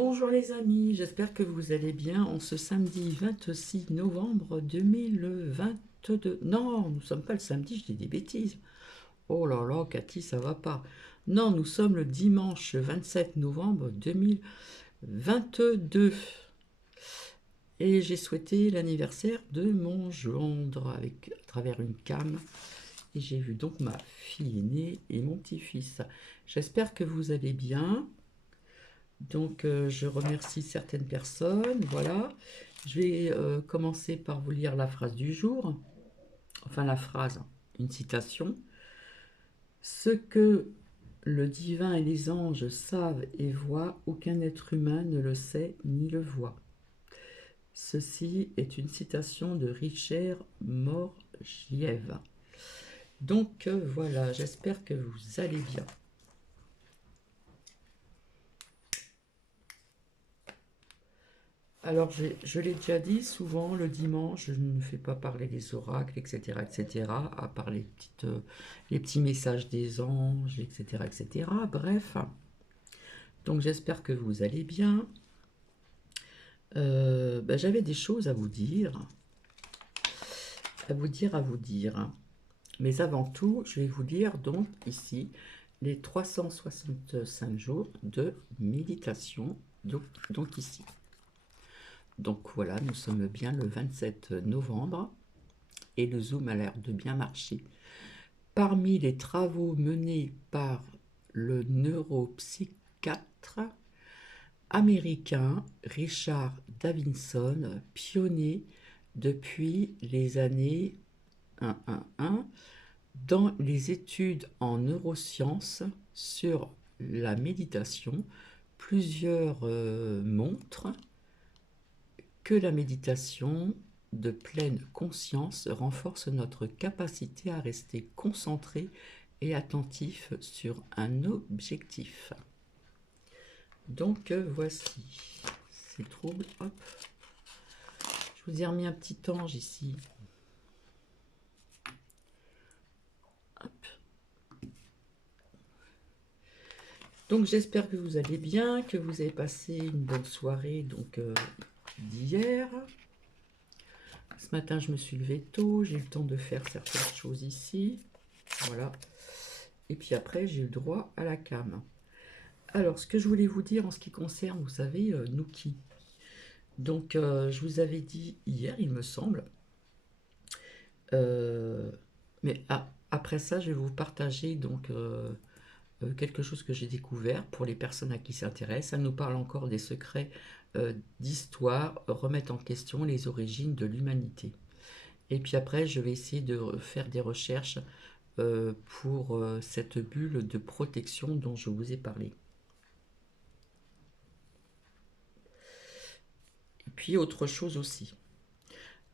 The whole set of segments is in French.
Bonjour les amis, j'espère que vous allez bien en ce samedi 26 novembre 2022. Non, nous ne sommes pas le samedi, je dis des bêtises. Oh là là, Cathy, ça va pas. Non, nous sommes le dimanche 27 novembre 2022. Et j'ai souhaité l'anniversaire de mon gendre à travers une cam. Et j'ai vu donc ma fille aînée et mon petit-fils. J'espère que vous allez bien. Donc, je remercie certaines personnes. Voilà. Je vais commencer par vous lire la phrase du jour. Enfin, la phrase, une citation. Ce que le divin et les anges savent et voient, aucun être humain ne le sait ni le voit. Ceci est une citation de Richard Morgiev. Donc, voilà, j'espère que vous allez bien. Alors, je l'ai déjà dit, souvent le dimanche, je ne fais pas parler les oracles, etc., à part les petits messages des anges, etc. Bref, donc j'espère que vous allez bien. J'avais des choses à vous dire, à vous dire. Mais avant tout, je vais vous lire donc ici les 365 jours de méditation, donc ici. Donc voilà, nous sommes bien le 27 novembre et le Zoom a l'air de bien marcher. Parmi les travaux menés par le neuropsychiatre américain Richard Davidson, pionnier depuis les années 111 dans les études en neurosciences sur la méditation, plusieurs montrent que la méditation de pleine conscience renforce notre capacité à rester concentré et attentif sur un objectif. Donc voici ces troubles. Hop. Je vous ai remis un petit ange ici. Hop. Donc j'espère que vous allez bien, que vous avez passé une bonne soirée d'hier. Ce matin, je me suis levée tôt, j'ai eu le temps de faire certaines choses ici. Voilà. Et puis après, j'ai eu le droit à la cam. Alors, ce que je voulais vous dire en ce qui concerne, vous savez, Nookie. Donc, je vous avais dit hier, il me semble. Mais après ça, je vais vous partager quelque chose que j'ai découvert pour les personnes à qui s'intéressent. Ça nous parle encore des secrets d'histoire, remettre en question les origines de l'humanité. Et puis après, je vais essayer de faire des recherches pour cette bulle de protection dont je vous ai parlé. Et puis autre chose aussi.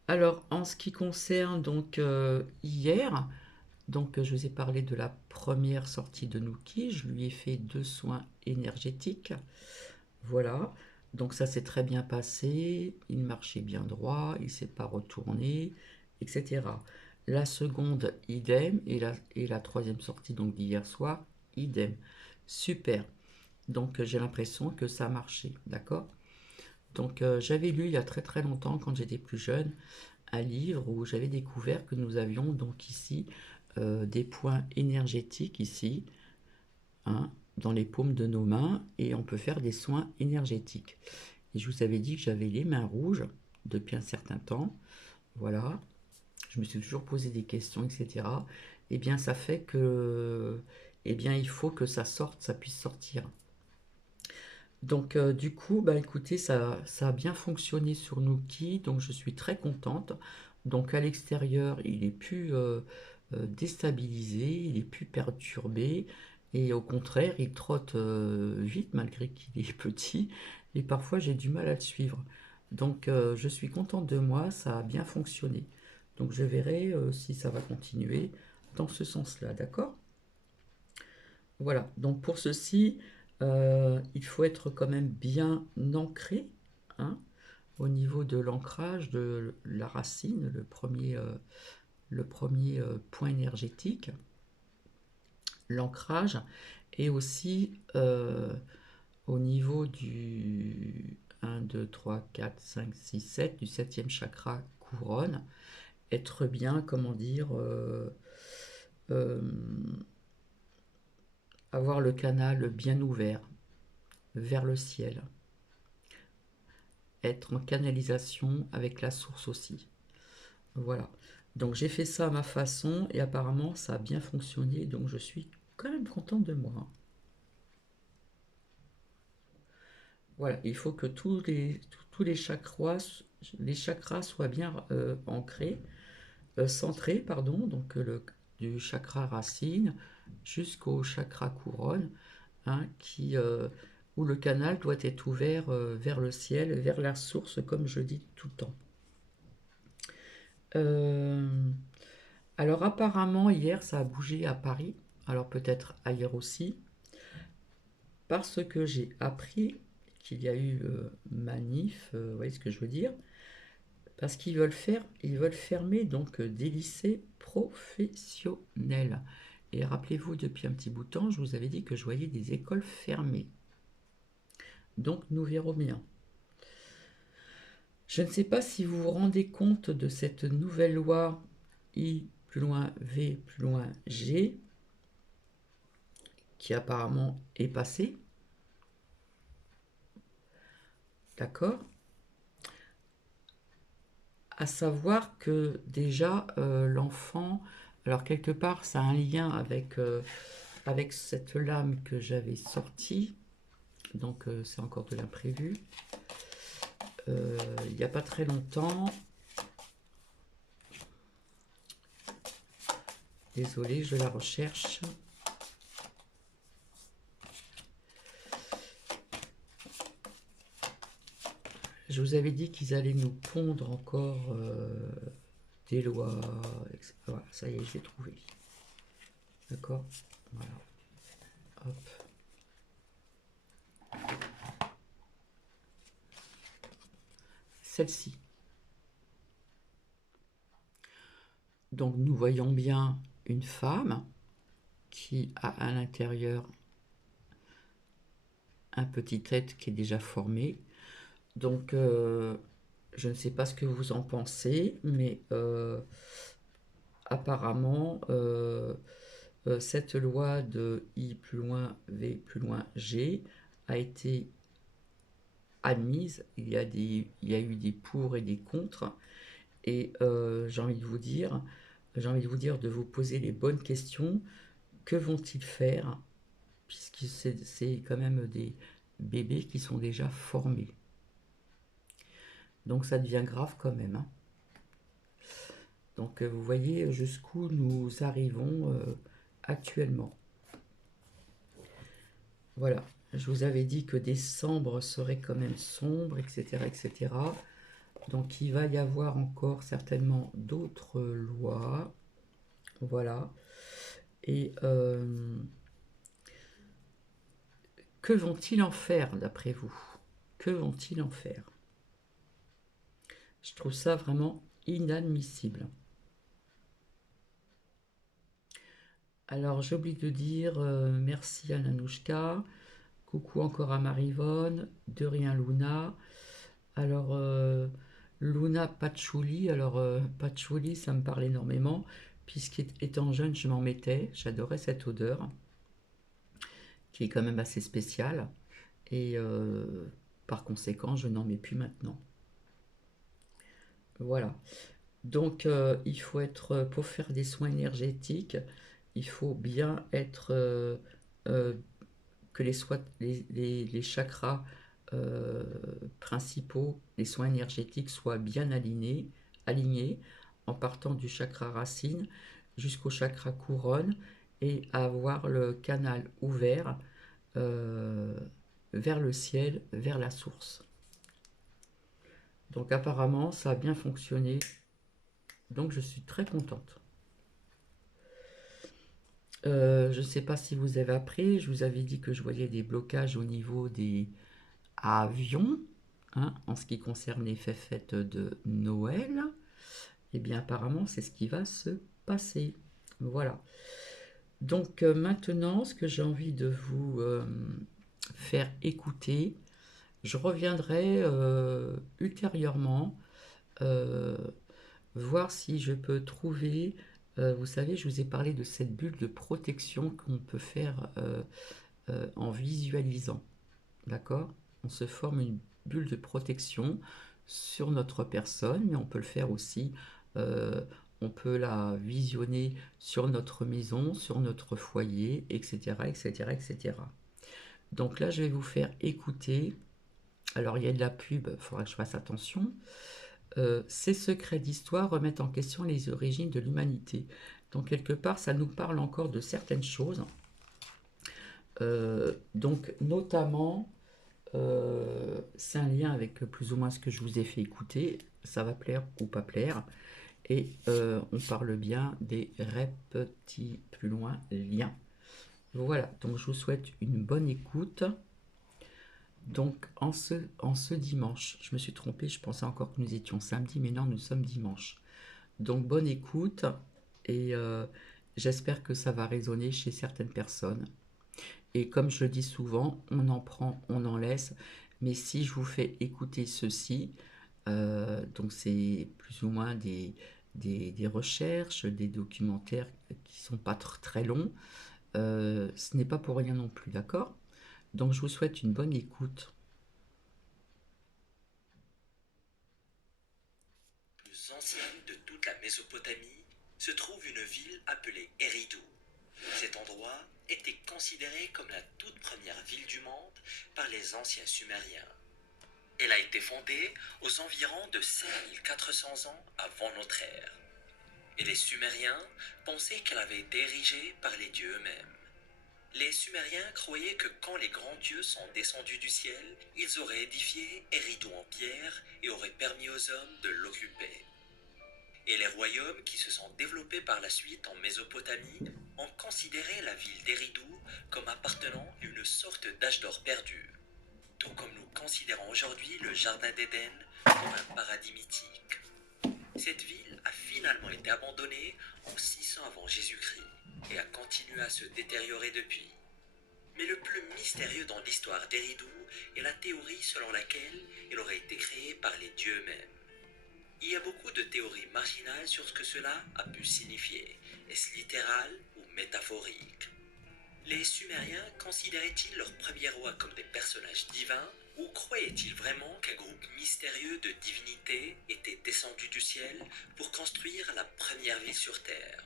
Alors, en ce qui concerne hier, je vous ai parlé de la première sortie de Nookie, je lui ai fait 2 soins énergétiques. Voilà, donc ça s'est très bien passé, il marchait bien droit, il ne s'est pas retourné, etc. La seconde, idem, et la troisième sortie donc d'hier soir, idem. Super. Donc j'ai l'impression que ça a marché, d'accord? Donc j'avais lu il y a très très longtemps, quand j'étais plus jeune, un livre où j'avais découvert que nous avions donc ici des points énergétiques ici, hein, dans les paumes de nos mains, et on peut faire des soins énergétiques. Et je vous avais dit que j'avais les mains rouges depuis un certain temps, voilà. Je me suis toujours posé des questions, etc. Et bien ça fait que, eh bien il faut que ça sorte, ça puisse sortir. Donc du coup, bah écoutez, ça a bien fonctionné sur Nookie, donc je suis très contente. Donc à l'extérieur, il est plus déstabilisé, il est plus perturbé, et au contraire, il trotte vite malgré qu'il est petit, et parfois j'ai du mal à le suivre. Donc je suis contente de moi, ça a bien fonctionné. Donc je verrai si ça va continuer dans ce sens-là, d'accord? Voilà, donc pour ceci, il faut être quand même bien ancré, hein, au niveau de l'ancrage de la racine, le premier point énergétique, l'ancrage, et aussi au niveau 2, 3, 4, 5, 6, 7, du 7e chakra couronne, être bien, comment dire, avoir le canal bien ouvert vers le ciel, être en canalisation avec la source aussi. Voilà. Donc j'ai fait ça à ma façon et apparemment ça a bien fonctionné, donc je suis quand même contente de moi. Voilà, il faut que tous les chakras soient bien ancrés, centrés, pardon, donc du chakra racine jusqu'au chakra couronne, hein, où le canal doit être ouvert vers le ciel, vers la source, comme je dis tout le temps. Alors apparemment, hier, ça a bougé à Paris, alors peut-être ailleurs aussi, parce que j'ai appris qu'il y a eu manif, vous voyez ce que je veux dire, parce ils veulent fermer donc des lycées professionnels. Et rappelez-vous, depuis un petit bout de temps, je vous avais dit que je voyais des écoles fermées. Donc nous verrons bien. Je ne sais pas si vous vous rendez compte de cette nouvelle loi I plus loin V plus loin G qui apparemment est passée. D'accord? À savoir que déjà l'enfant, alors quelque part ça a un lien avec cette lame que j'avais sortie, donc c'est encore de l'imprévu. Il n'y a pas très longtemps, désolé, je la recherche. Je vous avais dit qu'ils allaient nous pondre encore des lois. Voilà, ça y est, je l'ai trouvé. D'accord? Voilà. Hop. Celle-ci. Donc nous voyons bien une femme qui a à l'intérieur un petit être qui est déjà formé. Donc je ne sais pas ce que vous en pensez, mais apparemment cette loi de I plus loin V plus loin G a été admise. Il y a eu des pour et des contre. Et j'ai envie de vous dire, de vous poser les bonnes questions. Que vont-ils faire? Puisque c'est quand même des bébés qui sont déjà formés. Donc ça devient grave quand même, hein. Donc vous voyez jusqu'où nous arrivons actuellement. Voilà, je vous avais dit que décembre serait quand même sombre, etc., etc. Donc il va y avoir encore certainement d'autres lois. Voilà. Et que vont-ils en faire d'après vous? Que vont-ils en faire? Je trouve ça vraiment inadmissible. Alors j'oublie de dire merci à Nanouchka, coucou encore à Marivonne, de rien Luna. Alors Luna Patchouli, alors Patchouli ça me parle énormément, puisqu'étant jeune je m'en mettais, j'adorais cette odeur, qui est quand même assez spéciale, et par conséquent je n'en mets plus maintenant. Voilà. Donc il faut être, pour faire des soins énergétiques, il faut bien être, que les chakras principaux, les soins énergétiques soient bien alignés en partant du chakra racine jusqu'au chakra couronne et avoir le canal ouvert vers le ciel, vers la source. Donc apparemment ça a bien fonctionné, donc je suis très contente. Je ne sais pas si vous avez appris, je vous avais dit que je voyais des blocages au niveau des avions, hein, en ce qui concerne les fêtes de Noël. Et bien apparemment c'est ce qui va se passer. Voilà. Donc maintenant ce que j'ai envie de vous faire écouter, Je reviendrai ultérieurement euh, voir si je peux trouver, vous savez, je vous ai parlé de cette bulle de protection qu'on peut faire en visualisant. D'accord? On se forme une bulle de protection sur notre personne, mais on peut le faire aussi, euh, on peut la visionner sur notre maison, sur notre foyer, etc., etc., etc. Donc là, je vais vous faire écouter. Alors, il y a de la pub, il faudra que je fasse attention. Ces secrets d'histoire remettent en question les origines de l'humanité. Donc, quelque part, ça nous parle encore de certaines choses. Donc, notamment, c'est un lien avec plus ou moins ce que je vous ai fait écouter. Ça va plaire ou pas plaire. Et on parle bien des petits plus loin liens. Voilà, donc je vous souhaite une bonne écoute. Donc en ce dimanche, je me suis trompée, je pensais encore que nous étions samedi, mais non, nous sommes dimanche. Donc bonne écoute et j'espère que ça va résonner chez certaines personnes. Et comme je le dis souvent, on en prend, on en laisse. Mais si je vous fais écouter ceci, donc c'est plus ou moins des recherches, des documentaires qui sont pas très longs, ce n'est pas pour rien non plus, d'accord? Donc je vous souhaite une bonne écoute. Plus ancienne de toute la Mésopotamie se trouve une ville appelée Eridu. Cet endroit était considéré comme la toute première ville du monde par les anciens Sumériens. Elle a été fondée aux environs de 5400 ans avant notre ère. Et les Sumériens pensaient qu'elle avait été érigée par les dieux eux-mêmes. Les Sumériens croyaient que quand les grands dieux sont descendus du ciel, ils auraient édifié Eridu en pierre et auraient permis aux hommes de l'occuper. Et les royaumes qui se sont développés par la suite en Mésopotamie ont considéré la ville d'Eridu comme appartenant à une sorte d'âge d'or perdu, tout comme nous considérons aujourd'hui le Jardin d'Éden comme un paradis mythique. Cette ville a finalement été abandonnée en 600 avant Jésus-Christ et a continué à se détériorer depuis. Mais le plus mystérieux dans l'histoire d'Eridu est la théorie selon laquelle elle aurait été créée par les dieux eux-mêmes. Il y a beaucoup de théories marginales sur ce que cela a pu signifier. Est-ce littéral ou métaphorique? Les Sumériens considéraient-ils leurs premiers rois comme des personnages divins ou croyaient-ils vraiment qu'un groupe mystérieux de divinités était descendu du ciel pour construire la première ville sur Terre?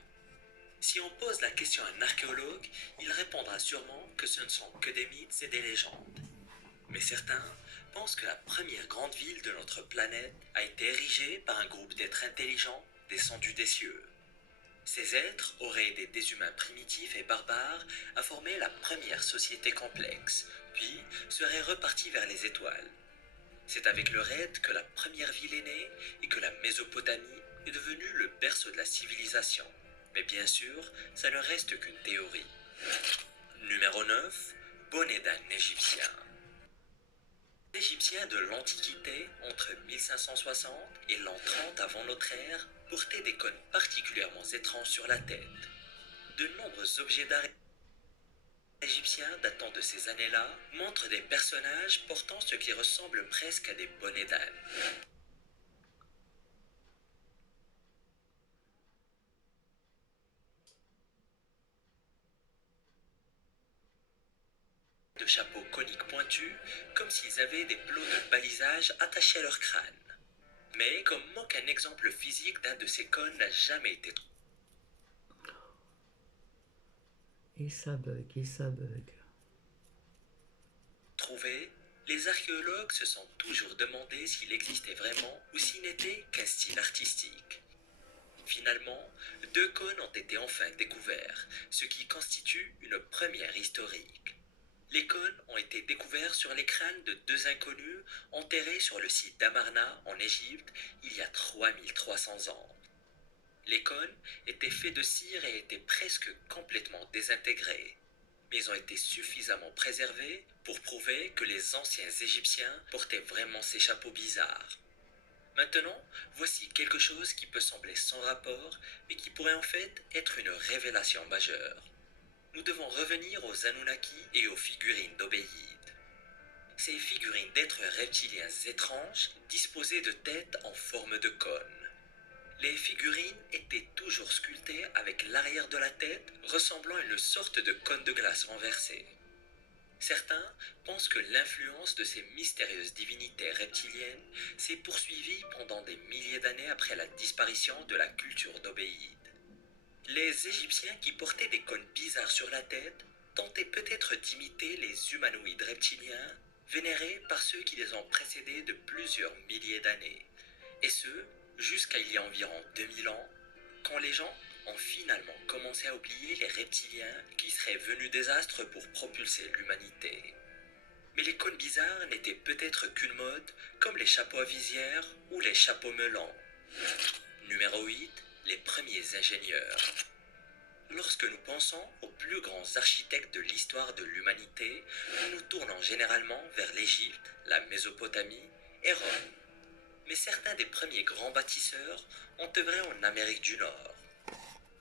Si on pose la question à un archéologue, il répondra sûrement que ce ne sont que des mythes et des légendes. Mais certains pensent que la première grande ville de notre planète a été érigée par un groupe d'êtres intelligents descendus des cieux. Ces êtres auraient aidé des humains primitifs et barbares à former la première société complexe, puis seraient repartis vers les étoiles. C'est avec leur aide que la première ville est née et que la Mésopotamie est devenue le berceau de la civilisation. Mais bien sûr, ça ne reste qu'une théorie. Numéro 9. Bonnet d'âne égyptien. Les Égyptiens de l'Antiquité, entre 1560 et l'an 30 avant notre ère, portaient des cônes particulièrement étranges sur la tête. De nombreux objets d'art égyptiens datant de ces années-là montrent des personnages portant ce qui ressemble presque à des bonnets d'âne. De chapeaux coniques pointus, comme s'ils avaient des plots de balisage attachés à leur crâne. Mais comme manque un exemple physique d'un de ces cônes n'a jamais été Et ça bug. trouvé, les archéologues se sont toujours demandé s'il existait vraiment ou s'il n'était qu'un style artistique. Finalement, deux cônes ont été enfin découverts, ce qui constitue une première historique. Les cônes ont été découverts sur les crânes de deux inconnus enterrés sur le site d'Amarna en Égypte il y a 3300 ans. Les cônes étaient faits de cire et étaient presque complètement désintégrés, mais ils ont été suffisamment préservés pour prouver que les anciens Égyptiens portaient vraiment ces chapeaux bizarres. Maintenant, voici quelque chose qui peut sembler sans rapport, mais qui pourrait en fait être une révélation majeure. Nous devons revenir aux Anunnaki et aux figurines d'Obéide. ces figurines d'êtres reptiliens étranges disposées de têtes en forme de cône. Les figurines étaient toujours sculptées avec l'arrière de la tête ressemblant à une sorte de cône de glace renversé. Certains pensent que l'influence de ces mystérieuses divinités reptiliennes s'est poursuivie pendant des milliers d'années après la disparition de la culture d'Obéide. Les Égyptiens qui portaient des cônes bizarres sur la tête tentaient peut-être d'imiter les humanoïdes reptiliens vénérés par ceux qui les ont précédés de plusieurs milliers d'années, et ce, jusqu'à il y a environ 2000 ans, quand les gens ont finalement commencé à oublier les reptiliens qui seraient venus des astres pour propulser l'humanité. Mais les cônes bizarres n'étaient peut-être qu'une mode, comme les chapeaux à visière ou les chapeaux melons. Numéro 8. Les premiers ingénieurs. Lorsque nous pensons aux plus grands architectes de l'histoire de l'humanité, nous nous tournons généralement vers l'Égypte, la Mésopotamie et Rome. Mais certains des premiers grands bâtisseurs ont œuvré en Amérique du Nord.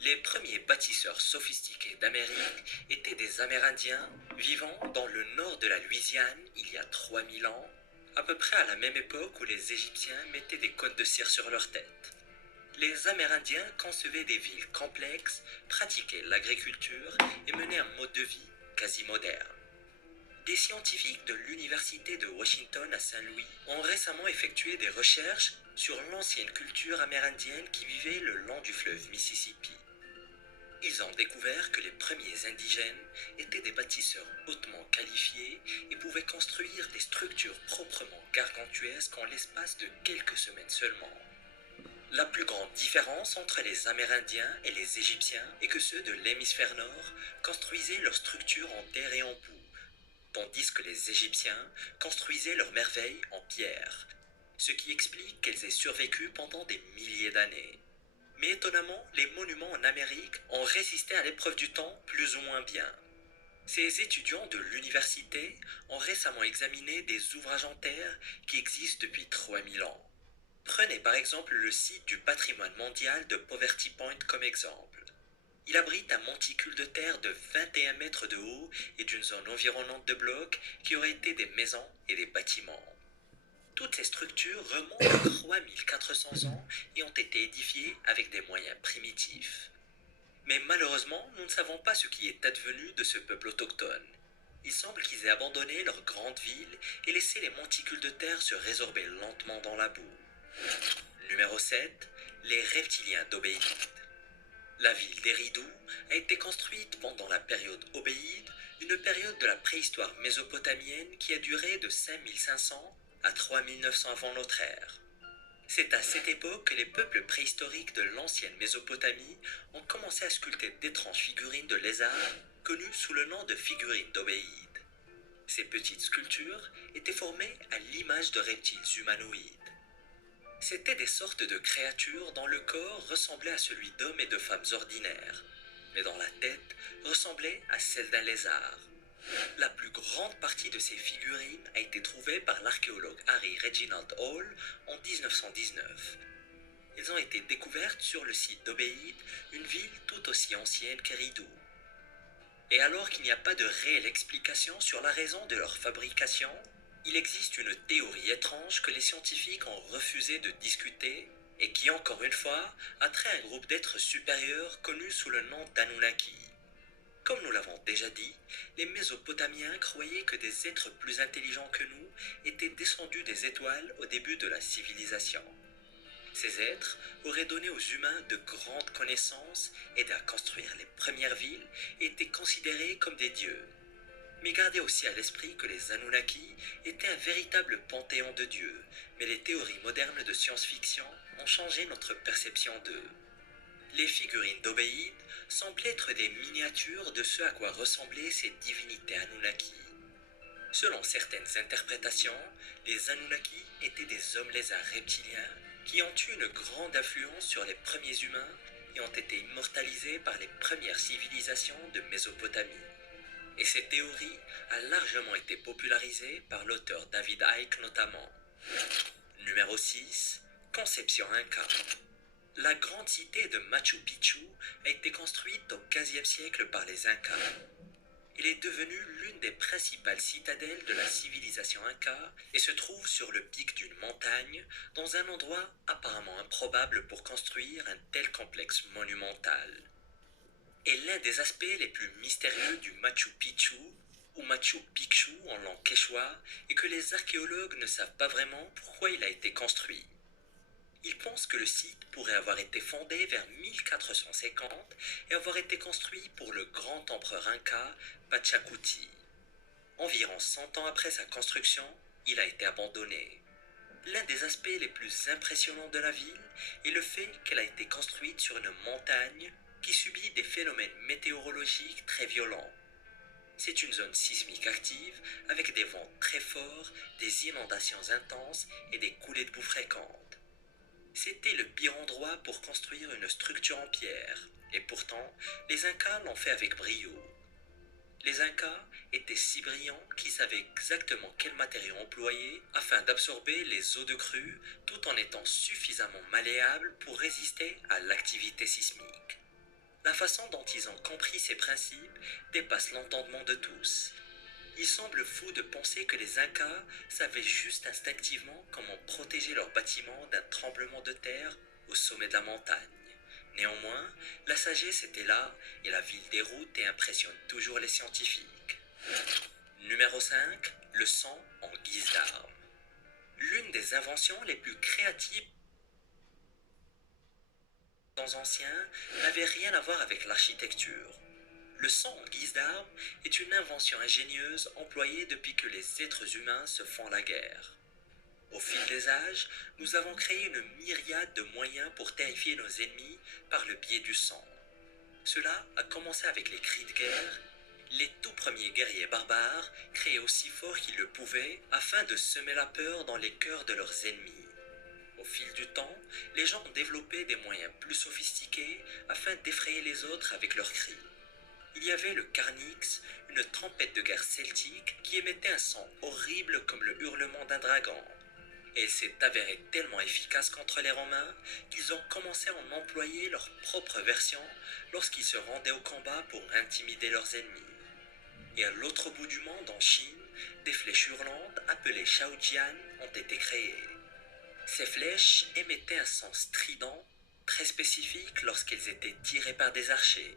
Les premiers bâtisseurs sophistiqués d'Amérique étaient des Amérindiens vivant dans le nord de la Louisiane il y a 3000 ans, à peu près à la même époque où les Égyptiens mettaient des cônes de cire sur leur tête. Les Amérindiens concevaient des villes complexes, pratiquaient l'agriculture et menaient un mode de vie quasi moderne. Des scientifiques de l'Université de Washington à Saint-Louis ont récemment effectué des recherches sur l'ancienne culture amérindienne qui vivait le long du fleuve Mississippi. Ils ont découvert que les premiers indigènes étaient des bâtisseurs hautement qualifiés et pouvaient construire des structures proprement gargantuesques en l'espace de quelques semaines seulement. La plus grande différence entre les Amérindiens et les Égyptiens est que ceux de l'hémisphère nord construisaient leurs structures en terre et en boue, tandis que les Égyptiens construisaient leurs merveilles en pierre, ce qui explique qu'elles aient survécu pendant des milliers d'années. Mais étonnamment, les monuments en Amérique ont résisté à l'épreuve du temps plus ou moins bien. Ces étudiants de l'université ont récemment examiné des ouvrages en terre qui existent depuis 3000 ans. Prenez par exemple le site du patrimoine mondial de Poverty Point comme exemple. Il abrite un monticule de terre de 21 mètres de haut et d'une zone environnante de blocs qui auraient été des maisons et des bâtiments. Toutes ces structures remontent à 3400 ans et ont été édifiées avec des moyens primitifs. Mais malheureusement, nous ne savons pas ce qui est advenu de ce peuple autochtone. Il semble qu'ils aient abandonné leur grande ville et laissé les monticules de terre se résorber lentement dans la boue. Numéro 7. Les reptiliens d'Obéide. La ville d'Eridu a été construite pendant la période Obéide, une période de la préhistoire mésopotamienne qui a duré de 5500 à 3900 avant notre ère. C'est à cette époque que les peuples préhistoriques de l'ancienne Mésopotamie ont commencé à sculpter d'étranges figurines de lézards connues sous le nom de figurines d'Obéide. Ces petites sculptures étaient formées à l'image de reptiles humanoïdes. C'étaient des sortes de créatures dont le corps ressemblait à celui d'hommes et de femmes ordinaires, mais dont la tête ressemblait à celle d'un lézard. La plus grande partie de ces figurines a été trouvée par l'archéologue Harry Reginald Hall en 1919. Elles ont été découvertes sur le site d'Obéide, une ville tout aussi ancienne qu'Eridu. Et alors qu'il n'y a pas de réelle explication sur la raison de leur fabrication, il existe une théorie étrange que les scientifiques ont refusé de discuter et qui, encore une fois, a trait à un groupe d'êtres supérieurs connu sous le nom d'Anunnaki. Comme nous l'avons déjà dit, les Mésopotamiens croyaient que des êtres plus intelligents que nous étaient descendus des étoiles au début de la civilisation. Ces êtres auraient donné aux humains de grandes connaissances, aidé à construire les premières villes et étaient considérés comme des dieux. Mais gardez aussi à l'esprit que les Anunnaki étaient un véritable panthéon de dieux, mais les théories modernes de science-fiction ont changé notre perception d'eux. Les figurines d'Obéide semblent être des miniatures de ce à quoi ressemblaient ces divinités Anunnaki. Selon certaines interprétations, les Anunnaki étaient des hommes lézards reptiliens qui ont eu une grande influence sur les premiers humains et ont été immortalisés par les premières civilisations de Mésopotamie. Et cette théorie a largement été popularisée par l'auteur David Icke notamment. Numéro 6. Conception Inca. La grande cité de Machu Picchu a été construite au XVe siècle par les Incas. Elle est devenue l'une des principales citadelles de la civilisation inca et se trouve sur le pic d'une montagne, dans un endroit apparemment improbable pour construire un tel complexe monumental. Et l'un des aspects les plus mystérieux du Machu Picchu, ou Machu Picchu en langue quechua, est que les archéologues ne savent pas vraiment pourquoi il a été construit. Ils pensent que le site pourrait avoir été fondé vers 1450 et avoir été construit pour le grand empereur inca Pachacuti. Environ 100 ans après sa construction, il a été abandonné. L'un des aspects les plus impressionnants de la ville est le fait qu'elle a été construite sur une montagne qui subit des phénomènes météorologiques très violents. C'est une zone sismique active avec des vents très forts, des inondations intenses et des coulées de boue fréquentes. C'était le pire endroit pour construire une structure en pierre, et pourtant, les Incas l'ont fait avec brio. Les Incas étaient si brillants qu'ils savaient exactement quel matériau employer afin d'absorber les eaux de crue tout en étant suffisamment malléables pour résister à l'activité sismique. La façon dont ils ont compris ces principes dépasse l'entendement de tous. Il semble fou de penser que les Incas savaient juste instinctivement comment protéger leurs bâtiments d'un tremblement de terre au sommet de la montagne. Néanmoins, la sagesse était là et la ville déroute et impressionne toujours les scientifiques. Numéro 5. Le sang en guise d'arme. L'une des inventions les plus créatives des temps anciens n'avait rien à voir avec l'architecture. Le sang en guise d'arme est une invention ingénieuse employée depuis que les êtres humains se font la guerre. Au fil des âges, nous avons créé une myriade de moyens pour terrifier nos ennemis par le biais du sang. Cela a commencé avec les cris de guerre. Les tout premiers guerriers barbares criaient aussi fort qu'ils le pouvaient afin de semer la peur dans les cœurs de leurs ennemis. Au fil du temps, les gens ont développé des moyens plus sophistiqués afin d'effrayer les autres avec leurs cris. Il y avait le Carnix, une trompette de guerre celtique qui émettait un son horrible comme le hurlement d'un dragon. Et elle s'est avérée tellement efficace contre les Romains qu'ils ont commencé à en employer leur propre version lorsqu'ils se rendaient au combat pour intimider leurs ennemis. Et à l'autre bout du monde, en Chine, des flèches hurlantes appelées Shaojian ont été créées. Ces flèches émettaient un son strident, très spécifique lorsqu'elles étaient tirées par des archers.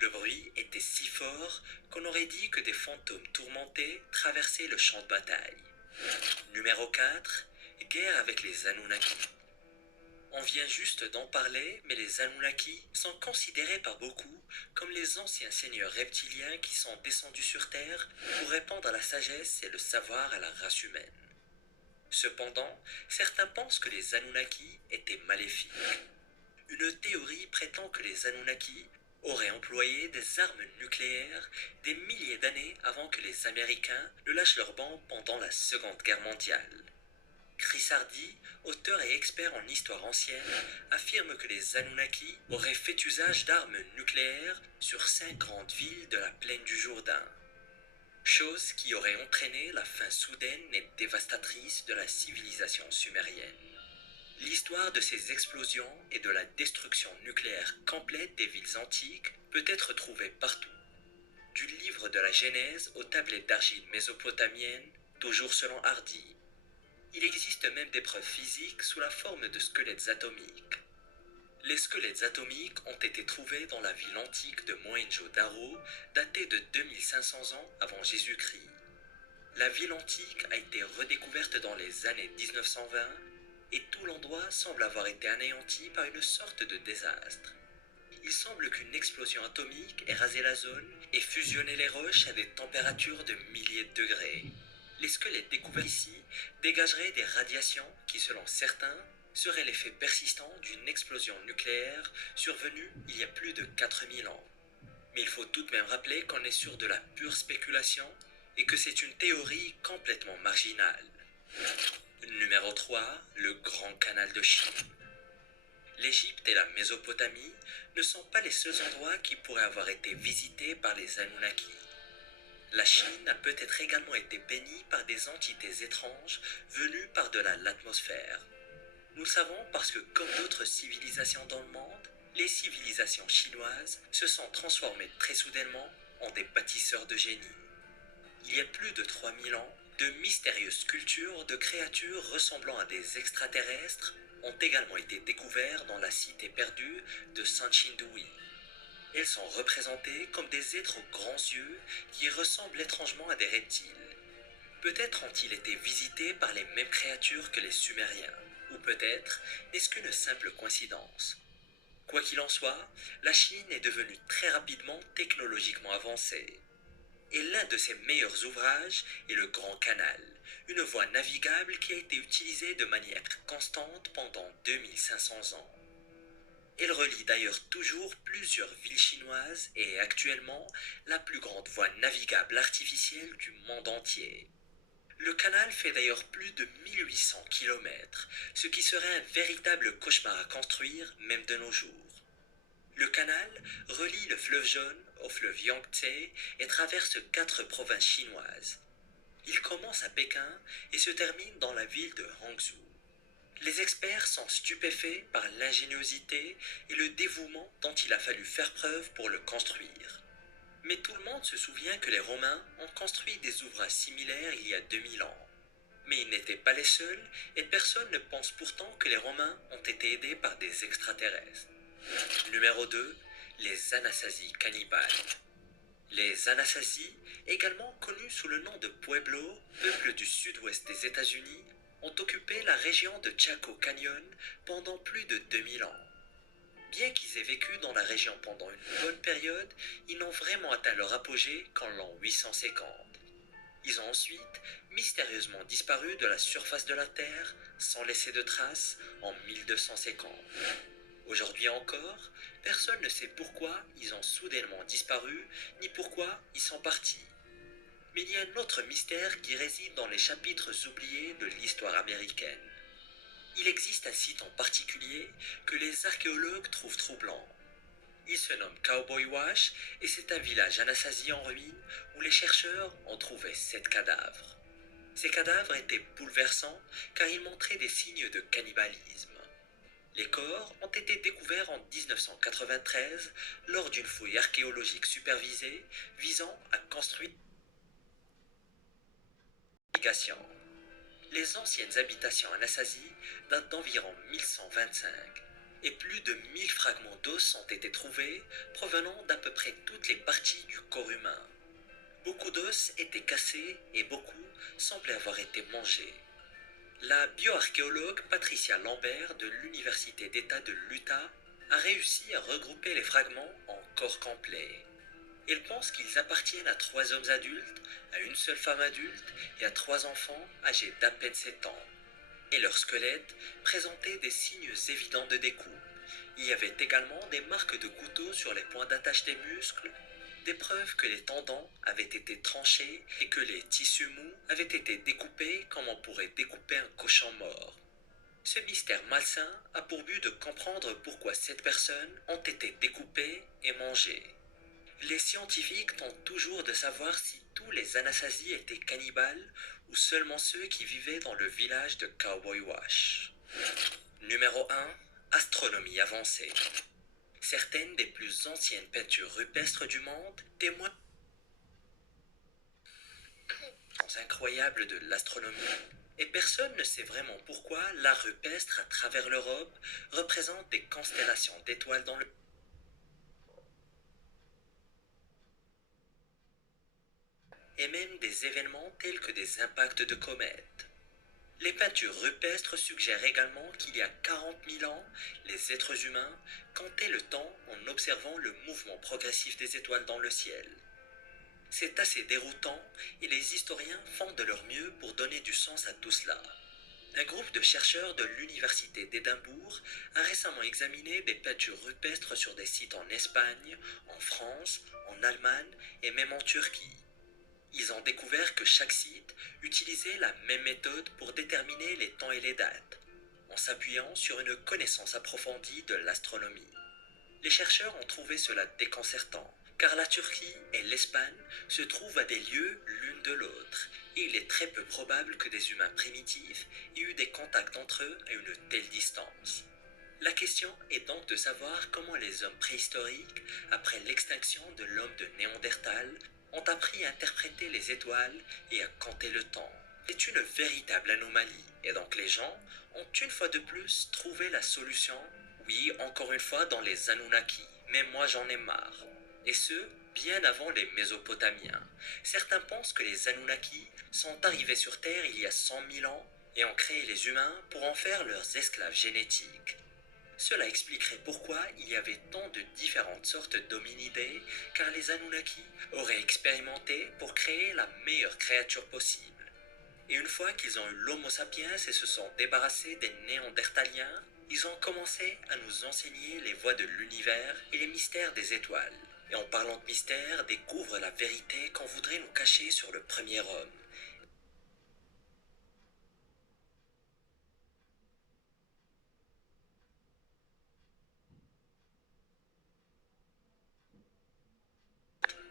Le bruit était si fort qu'on aurait dit que des fantômes tourmentés traversaient le champ de bataille. Numéro 4. Guerre avec les Anunnaki. On vient juste d'en parler, mais les Anunnaki sont considérés par beaucoup comme les anciens seigneurs reptiliens qui sont descendus sur Terre pour répandre la sagesse et le savoir à la race humaine. Cependant, certains pensent que les Anunnaki étaient maléfiques. Une théorie prétend que les Anunnaki auraient employé des armes nucléaires des milliers d'années avant que les Américains ne lâchent leurs bombes pendant la Seconde Guerre mondiale. Chris Hardy, auteur et expert en histoire ancienne, affirme que les Anunnaki auraient fait usage d'armes nucléaires sur 5 grandes villes de la plaine du Jourdain. Chose qui aurait entraîné la fin soudaine et dévastatrice de la civilisation sumérienne. L'histoire de ces explosions et de la destruction nucléaire complète des villes antiques peut être trouvée partout. Du livre de la Genèse aux tablettes d'argile mésopotamiennes, toujours selon Hardy. Il existe même des preuves physiques sous la forme de squelettes atomiques. Les squelettes atomiques ont été trouvés dans la ville antique de Mohenjo-Daro, datée de 2500 ans avant Jésus-Christ. La ville antique a été redécouverte dans les années 1920 et tout l'endroit semble avoir été anéanti par une sorte de désastre. Il semble qu'une explosion atomique ait rasé la zone et fusionné les roches à des températures de milliers de degrés. Les squelettes découverts ici dégageraient des radiations qui, selon certains, seraient l'effet persistant d'une explosion nucléaire survenue il y a plus de 4000 ans. Mais il faut tout de même rappeler qu'on est sur de la pure spéculation et que c'est une théorie complètement marginale. Numéro 3. Le Grand Canal de Chine. L'Égypte et la Mésopotamie ne sont pas les seuls endroits qui pourraient avoir été visités par les Anunnaki. La Chine a peut-être également été bénie par des entités étranges venues par-delà l'atmosphère. Nous le savons parce que, comme d'autres civilisations dans le monde, les civilisations chinoises se sont transformées très soudainement ont des bâtisseurs de génie. Il y a plus de 3000 ans, de mystérieuses sculptures de créatures ressemblant à des extraterrestres ont également été découvertes dans la cité perdue de Sanchindui. Elles sont représentées comme des êtres aux grands yeux qui ressemblent étrangement à des reptiles. Peut-être ont-ils été visités par les mêmes créatures que les Sumériens, ou peut-être n'est-ce qu'une simple coïncidence. Quoi qu'il en soit, la Chine est devenue très rapidement technologiquement avancée. Et l'un de ses meilleurs ouvrages est le Grand Canal, une voie navigable qui a été utilisée de manière constante pendant 2500 ans. Elle relie d'ailleurs toujours plusieurs villes chinoises et est actuellement la plus grande voie navigable artificielle du monde entier. Le canal fait d'ailleurs plus de 1800 km, ce qui serait un véritable cauchemar à construire même de nos jours. Le canal relie le fleuve Jaune au fleuve Yangtze et traverse 4 provinces chinoises. Il commence à Pékin et se termine dans la ville de Hangzhou. Les experts sont stupéfaits par l'ingéniosité et le dévouement dont il a fallu faire preuve pour le construire. Mais tout le monde se souvient que les Romains ont construit des ouvrages similaires il y a 2000 ans. Mais ils n'étaient pas les seuls et personne ne pense pourtant que les Romains ont été aidés par des extraterrestres. Numéro 2. Les Anasazi cannibales. Les Anasazi, également connus sous le nom de Pueblo, peuple du sud-ouest des États-Unis, ont occupé la région de Chaco Canyon pendant plus de 2000 ans. Bien qu'ils aient vécu dans la région pendant une bonne période, ils n'ont vraiment atteint leur apogée qu'en l'an 850. Ils ont ensuite mystérieusement disparu de la surface de la Terre sans laisser de traces en 1250. Aujourd'hui encore, personne ne sait pourquoi ils ont soudainement disparu, ni pourquoi ils sont partis. Mais il y a un autre mystère qui réside dans les chapitres oubliés de l'histoire américaine. Il existe un site en particulier que les archéologues trouvent troublant. Il se nomme Cowboy Wash et c'est un village anasazi en ruine où les chercheurs ont trouvé 7 cadavres. Ces cadavres étaient bouleversants car ils montraient des signes de cannibalisme. Les corps ont été découverts en 1993 lors d'une fouille archéologique supervisée visant à construire une irrigation. Les anciennes habitations anasazi datent d'environ 1125 et plus de 1000 fragments d'os ont été trouvés provenant d'à peu près toutes les parties du corps humain. Beaucoup d'os étaient cassés et beaucoup semblaient avoir été mangés. La bioarchéologue Patricia Lambert de l'Université d'État de l'Utah a réussi à regrouper les fragments en corps complets. Elle pense qu'ils appartiennent à 3 hommes adultes, à une seule femme adulte et à 3 enfants âgés d'à peine 7 ans. Et leurs squelettes présentaient des signes évidents de découpe. Il y avait également des marques de couteau sur les points d'attache des muscles, des preuves que les tendons avaient été tranchés et que les tissus mous avaient été découpés comme on pourrait découper un cochon mort. Ce mystère malsain a pour but de comprendre pourquoi cette personne ont été découpées et mangées. Les scientifiques tentent toujours de savoir si tous les Anasazi étaient cannibales ou seulement ceux qui vivaient dans le village de Cowboy Wash. Numéro 1. Astronomie avancée. Certaines des plus anciennes peintures rupestres du monde témoignent incroyables de l'astronomie. Et personne ne sait vraiment pourquoi l'art rupestre à travers l'Europe représente des constellations d'étoiles dans le et même des événements tels que des impacts de comètes. Les peintures rupestres suggèrent également qu'il y a 40 000 ans, les êtres humains comptaient le temps en observant le mouvement progressif des étoiles dans le ciel. C'est assez déroutant et les historiens font de leur mieux pour donner du sens à tout cela. Un groupe de chercheurs de l'Université d'Édimbourg a récemment examiné des peintures rupestres sur des sites en Espagne, en France, en Allemagne et même en Turquie. Ils ont découvert que chaque site utilisait la même méthode pour déterminer les temps et les dates, en s'appuyant sur une connaissance approfondie de l'astronomie. Les chercheurs ont trouvé cela déconcertant, car la Turquie et l'Espagne se trouvent à des lieux l'une de l'autre, et il est très peu probable que des humains primitifs aient eu des contacts entre eux à une telle distance. La question est donc de savoir comment les hommes préhistoriques, après l'extinction de l'homme de Néandertal, ont appris à interpréter les étoiles et à compter le temps. C'est une véritable anomalie, et donc les gens ont une fois de plus trouvé la solution, oui, encore une fois dans les Anunnaki, mais moi j'en ai marre. Et ce, bien avant les Mésopotamiens. Certains pensent que les Anunnaki sont arrivés sur Terre il y a 100 000 ans et ont créé les humains pour en faire leurs esclaves génétiques. Cela expliquerait pourquoi il y avait tant de différentes sortes d'hominidés, car les Anunnaki auraient expérimenté pour créer la meilleure créature possible. Et une fois qu'ils ont eu l'Homo sapiens et se sont débarrassés des Néandertaliens, ils ont commencé à nous enseigner les voies de l'univers et les mystères des étoiles. Et en parlant de mystères, découvre la vérité qu'on voudrait nous cacher sur le premier homme.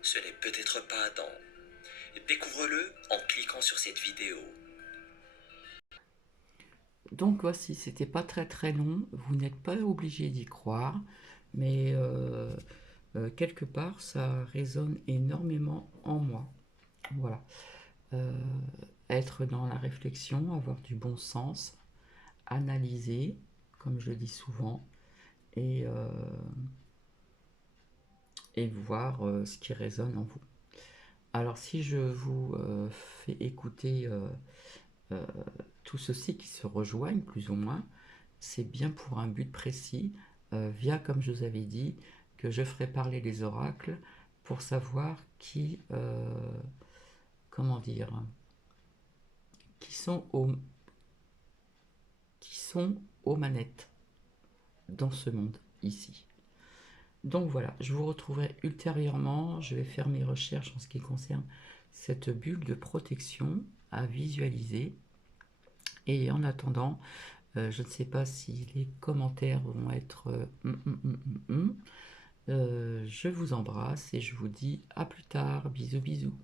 Ce n'est peut-être pas Adam. Découvre-le en cliquant sur cette vidéo. Donc voici, c'était pas très très long, vous n'êtes pas obligé d'y croire, mais quelque part ça résonne énormément en moi. Voilà. Euh, Être dans la réflexion, avoir du bon sens, analyser, comme je le dis souvent, et, euh, et voir ce qui résonne en vous. Alors si je vous fais écouter euh, tout ceci qui se rejoignent plus ou moins, c'est bien pour un but précis, via, comme je vous avais dit, que je ferai parler les oracles pour savoir comment dire, qui sont aux manettes dans ce monde ici. Donc voilà, je vous retrouverai ultérieurement, je vais faire mes recherches en ce qui concerne cette bulle de protection à visualiser. Et en attendant, je ne sais pas si les commentaires vont être je vous embrasse et je vous dis à plus tard. Bisous bisous.